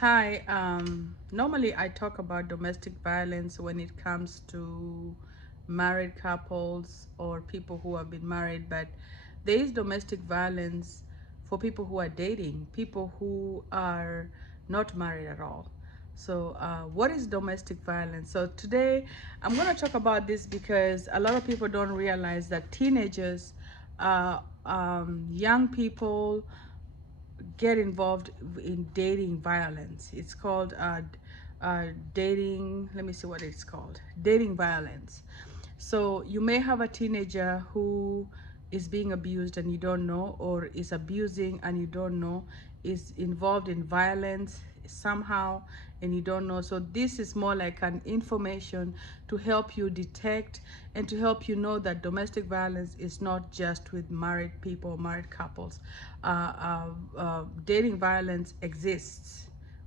Hi, normally I talk about domestic violence when it comes to married couples or people who have been married, but there is domestic violence for people who are dating, people who are not married at all. So, what is domestic violence? So, today I'm going to talk about this because a lot of people don't realize that teenagers, young people, get involved in dating violence. It's called dating. Let me see what it's called. Dating violence. So you may have a teenager who is being abused and you don't know, or is abusing and you don't know, is involved in violence somehow and you don't know. So this is more like an information to help you detect and to help you know that domestic violence is not just with married people, married couples. Dating violence exists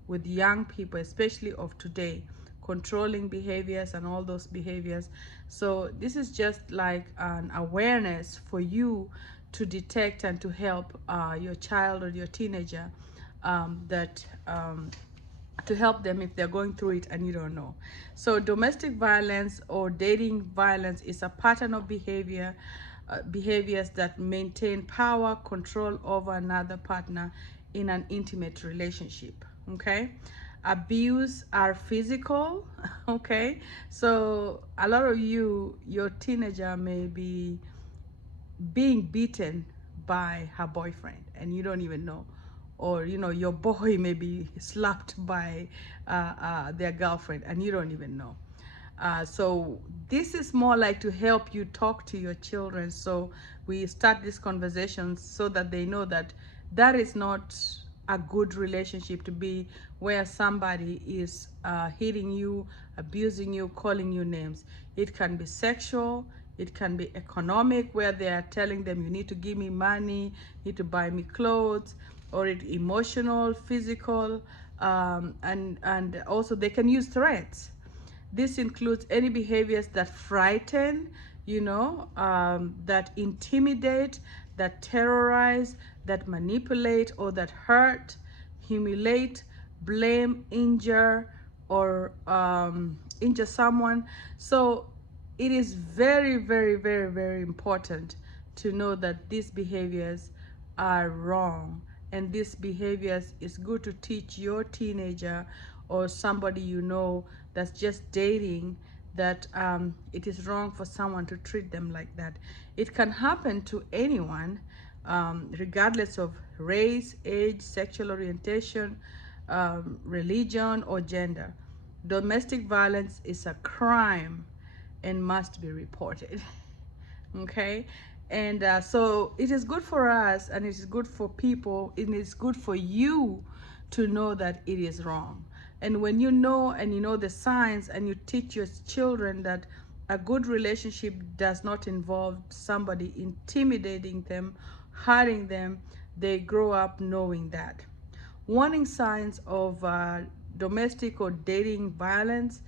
with young people, especially of today, controlling behaviors and all those behaviors. So this is just like an awareness for you to detect and to help your child or your teenager, that to help them if they're going through it and you don't know. So domestic violence or dating violence is a pattern of behaviors that maintain power, control over another partner in an intimate relationship. Okay. Abuse are physical. Okay. So a lot of your teenager may be being beaten by her boyfriend and you don't even know, or your boy may be slapped by their girlfriend and you don't even know. So this is more like to help you talk to your children, so we start these conversations so that they know that that is not a good relationship to be, where somebody is hitting you, abusing you, calling you names. It can be sexual, it can be economic, where they are telling them you need to give me money, you need to buy me clothes, or it emotional, physical, and also they can use threats. This includes any behaviors that frighten, that intimidate, that terrorize, that manipulate, or that hurt, humiliate, blame, injure, or injure someone. So it is very, very, very, very important to know that these behaviors are wrong, and these behaviors is good to teach your teenager or somebody that's just dating, that it is wrong for someone to treat them like that. It can happen to anyone, regardless of race, age, sexual orientation, religion, or gender. Domestic violence is a crime and must be reported. Okay. And so it is good for us, and it is good for people, it is good for you to know that it is wrong. And when you know, and you know the signs, and you teach your children that a good relationship does not involve somebody intimidating them, hurting them, they grow up knowing that. Warning signs of domestic or dating violence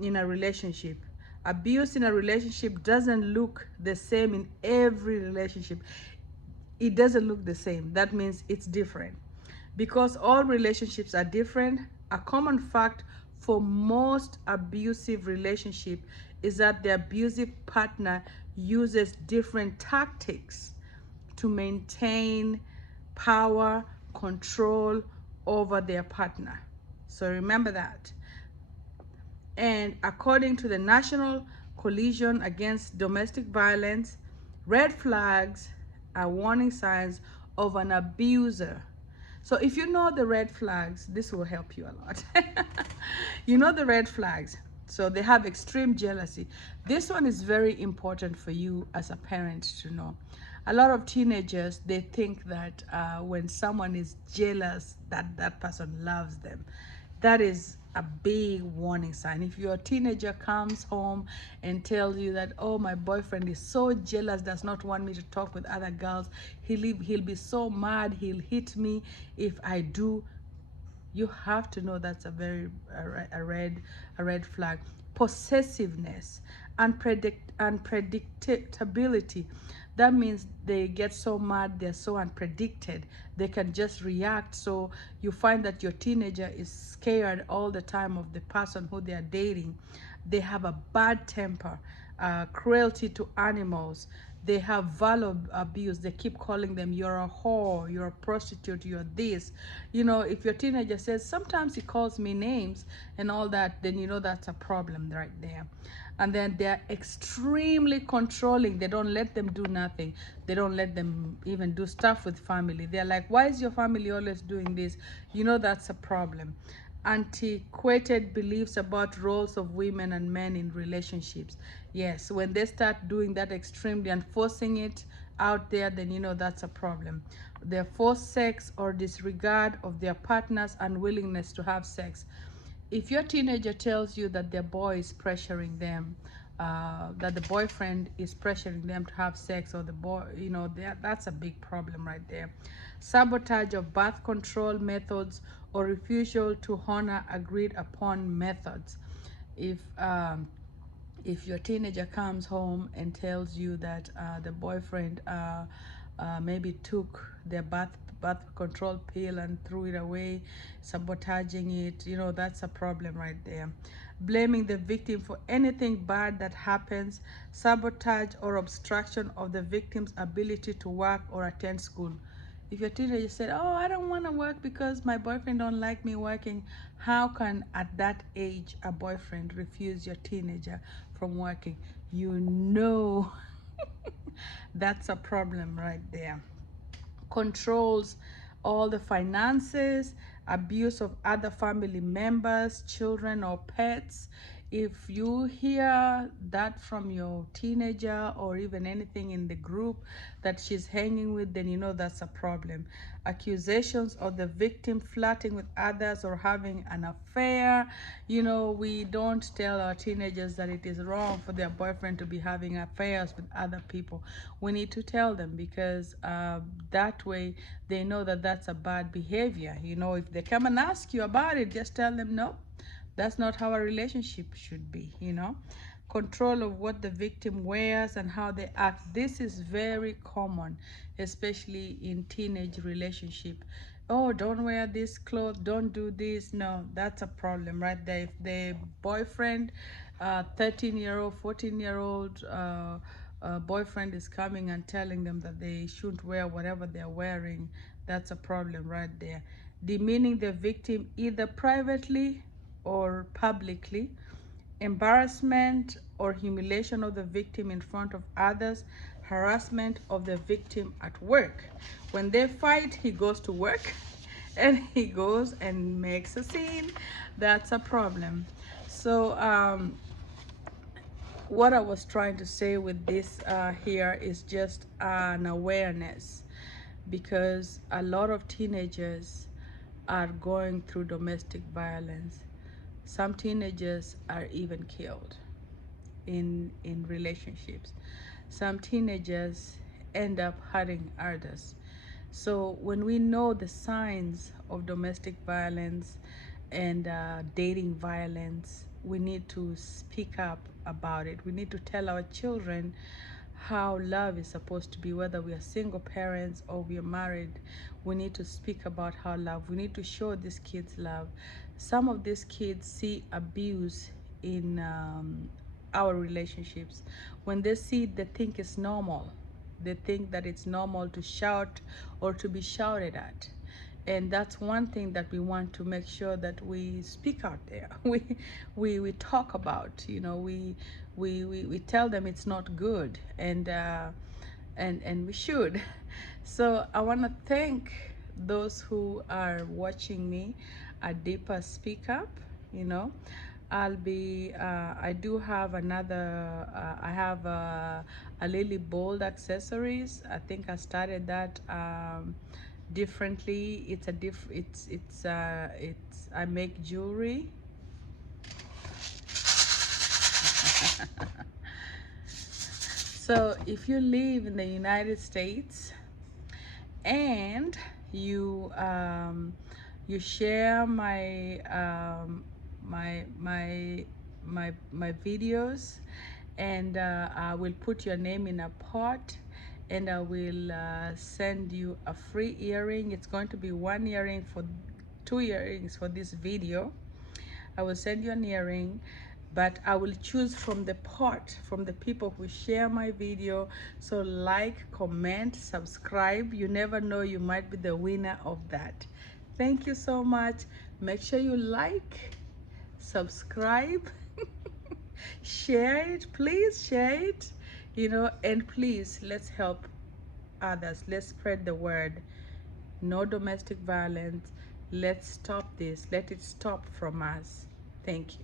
in a relationship. Abuse in a relationship doesn't look the same in every relationship. It doesn't look the same. That means it's different. Because all relationships are different, a common fact for most abusive relationship is that the abusive partner uses different tactics to maintain power, control over their partner. So remember that. And according to the National Coalition Against Domestic Violence, red flags are warning signs of an abuser. So if you know the red flags, this will help you a lot. You know the red flags. So they have extreme jealousy. This one is very important for you as a parent to know. A lot of teenagers, they think that when someone is jealous, that that person loves them. That is a big warning sign. If your teenager comes home and tells you that, oh, my boyfriend is so jealous, does not want me to talk with other girls, he'll be so mad, he'll hit me if I do, you have to know that's a red flag. Possessiveness, unpredictability. that means they get so mad, they're so unpredicted, they can just react. So you find that your teenager is scared all the time of the person who they are dating. They have a bad temper, cruelty to animals. They have value abuse. They keep calling them, you're a whore, you're a prostitute, you're this. You know, if your teenager says, sometimes he calls me names and all that, then you know that's a problem right there. And then they're extremely controlling. They don't let them do nothing. They don't let them even do stuff with family. They're like, why is your family always doing this? You know that's a problem. Antiquated beliefs about roles of women and men in relationships. Yes, when they start doing that extremely and forcing it out there, then you know that's a problem. Their forced sex or disregard of their partner's unwillingness to have sex. If your teenager tells you that their boy is pressuring them, that the boyfriend is pressuring them to have sex, or the boy, you know, that's a big problem right there. Sabotage of birth control methods or refusal to honor agreed upon methods. If if your teenager comes home and tells you that the boyfriend maybe took their birth control pill and threw it away, sabotaging it, you know, that's a problem right there. Blaming the victim for anything bad that happens, sabotage or obstruction of the victim's ability to work or attend school. If your teenager said, oh, I don't want to work because my boyfriend don't like me working, how can at that age a boyfriend refuse your teenager from working? You know that's a problem right there. Controls all the finances, abuse of other family members, children, or pets. If you hear that from your teenager or even anything in the group that she's hanging with, then you know that's a problem. Accusations of the victim flirting with others or having an affair. You know, we don't tell our teenagers that it is wrong for their boyfriend to be having affairs with other people. We need to tell them, because that way they know that that's a bad behavior. You know, if they come and ask you about it, just tell them, no, that's not how a relationship should be, you know. Control of what the victim wears and how they act. This is very common, especially in teenage relationship. Oh, don't wear this clothes, don't do this. No, that's a problem right there. If the boyfriend, 13-year-old, 14-year-old boyfriend is coming and telling them that they shouldn't wear whatever they're wearing, that's a problem right there. Demeaning the victim either privately or publicly, embarrassment or humiliation of the victim in front of others, harassment of the victim at work. When they fight, he goes to work and he goes and makes a scene. That's a problem. So what I was trying to say with this here is just an awareness, because a lot of teenagers are going through domestic violence. Some teenagers are even killed in relationships. Some teenagers end up hurting others. So when we know the signs of domestic violence and dating violence, we need to speak up about it. We need to tell our children how love is supposed to be, whether we are single parents or we are married. We need to speak about how love. We need to show these kids love. Some of these kids see abuse in our relationships. When they see it, they think it's normal. They think that it's normal to shout or to be shouted at. And that's one thing that we want to make sure that we speak out there. We talk about, you know, we tell them it's not good, and we should. So I want to thank those who are watching me at Deeper Speak Up. You know, I do have another, I have a Lily Bold accessories. I think I started that differently. It's a it's I make jewelry. So if you live in the United States and you share my videos, and I will put your name in a pot, and I will send you a free earring. It's going to be 1 earring for 2 earrings for this video. I will send you an earring, but I will choose from the pot, from the people who share my video. So like, comment, subscribe. You never know, you might be the winner of that. Thank you so much. Make sure you like, subscribe, share it, please share it, and please, let's help others. Let's spread the word. No domestic violence. Let's stop this. Let it stop from us. Thank you.